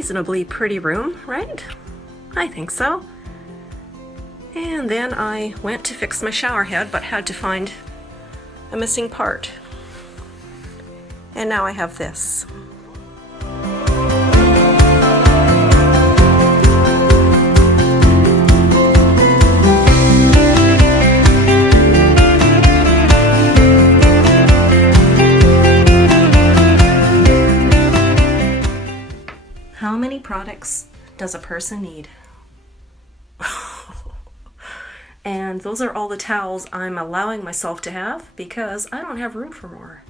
reasonably pretty room, right? I think so. And then I went to fix my shower head, but had to find a missing part. And now I have this. How many products does a person need? And those are all the towels I'm allowing myself to have because I don't have room for more.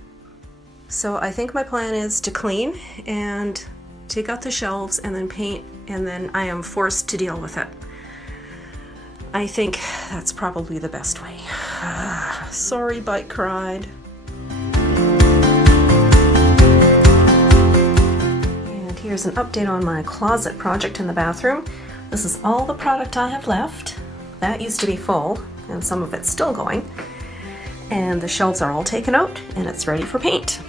So I think my plan is to clean and take out the shelves and then paint, and then I am forced to deal with it. I think that's probably the best way. Sorry, bike ride. And here's an update on my closet project in the bathroom. This is all the product I have left. That used to be full, and some of it's still going. And the shelves are all taken out, and it's ready for paint.